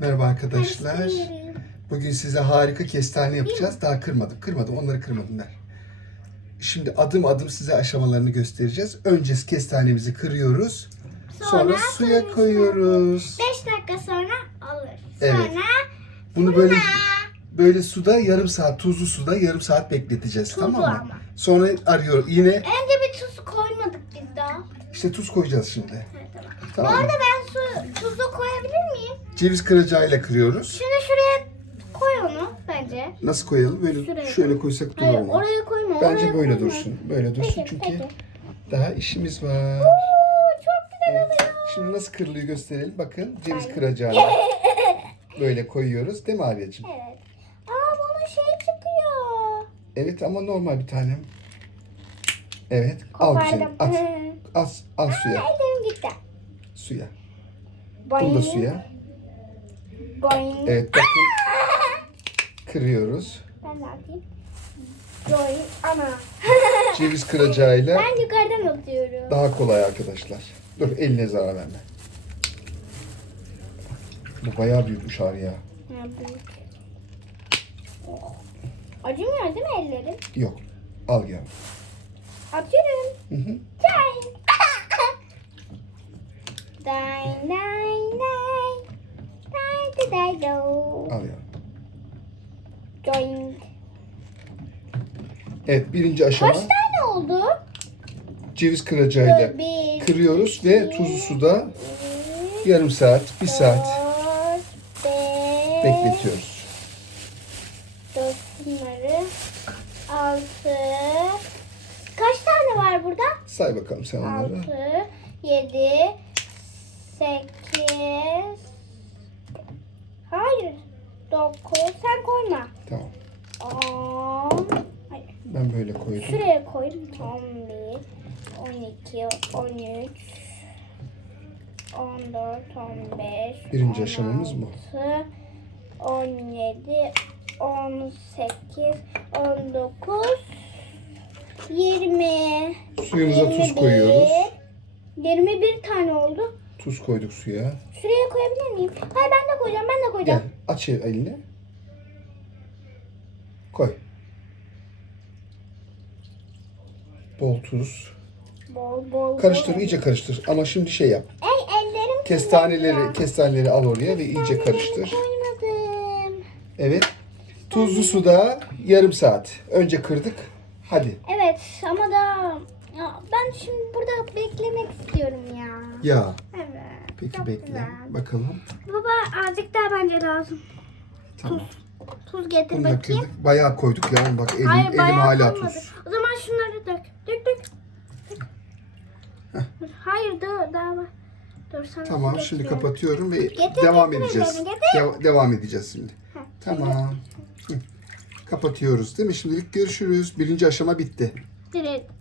Merhaba arkadaşlar. Bugün size harika kestane yapacağız. Daha kırmadım. Kırmadım. Onları kırmadım ben. Şimdi adım adım size aşamalarını göstereceğiz. Önce kestanemizi kırıyoruz. Sonra, Sonra suya koyuyoruz. koyuyoruz. 5 dakika sonra alır. Evet. Sonra Bunu böyle böyle suda yarım saat, tuzlu suda yarım saat bekleteceğiz. Tuzlu tamam mı? ama. Sonra arıyor. Yine önce koymadık biz daha. işte tuz koyacağız şimdi. Evet, tamam. Tamam. Bu arada ben su tuzu koyabilir miyim? Ceviz kıracağıyla kırıyoruz. Şimdi şuraya koy onu bence. Nasıl koyalım? Böyle Şuraya şöyle koysak durur Hayır mu? oraya koyma. Bence oraya böyle koyma. dursun. Böyle dursun Peki, çünkü peki. daha işimiz var. Oo, çok güzel Evet. oluyor. Şimdi nasıl kırılıyor gösterelim. Bakın ceviz kıracağını böyle koyuyoruz. Değil mi Arya'cığım? Evet. Aa bunun şey çıkıyor. Evet ama normal bir tanem. Evet. Al güzelim. At. Hı. Az, al suya. Gitti. Suya. Bunu da suya. Boing. Evet bakın. Kırıyoruz. Ben de atayım. Boing. Ana. Ceviz kıracağıyla ben yukarıdan atıyorum. daha kolay arkadaşlar. Dur eline zarar verme. Bu bayağı büyükmüş Arya. Ha, büyük. Oh. Acımıyor değil mi ellerim? Yok. Al gel. Atıyorum. Hı hı. Çay. Day day day. Day day day do. Al ya. Join. Evet birinci aşama Kaç tane oldu? ceviz kıracağıyla Bir, kırıyoruz ve tuzlu suda yarım saat, bir saat bekletiyoruz. Dört. Altı. Kaç tane var burada? Say bakalım sen onları. Altı, yedi, sekiz. Hayır. Dokuz. Sen koyma. Tamam. On. Hayır. Ben böyle koydum. Şuraya koy. On bir, on iki, on üç, on dört, on beş. Birinci on aşamamız bu. altı, On yedi, on sekiz, on dokuz, yirmi. Suyumuza tuz 21, koyuyoruz. 21 tane oldu. Tuz koyduk suya. Şuraya koyabilir miyim? Hayır ben de koyacağım. Ben de Gel koyacağım. aç el- elini. Koy. Bol tuz. Bol bol. Karıştır bol. iyice karıştır. Ama şimdi şey yap. Ey ellerim Kestaneleri, kestaneleri al oraya ve iyice karıştır. Koymadım. Evet. Tuzlu suda yarım saat. Önce kırdık. Hadi. Evet ama da ya ben şimdi burada beklemek istiyorum ya. Ya. Evet. Peki çok bekle. güzel. Bakalım. Baba azıcık daha bence lazım. Tamam. Tuz getir Bunu da bakayım. kırdık. Bayağı koyduk ya. Bak elim, Hayır elim bayağı hala kalmadı. tuz. O zaman şunları dök. Dök dök. dök. Hayır daha, daha var. Dur sana su Tamam şimdi getiriyorum. kapatıyorum ve Getir, devam getir edeceğiz. ellerini, getir. Deva- devam edeceğiz şimdi. Tamam. Hı. Kapatıyoruz değil mi? Şimdilik görüşürüz. Birinci aşama bitti. Direkt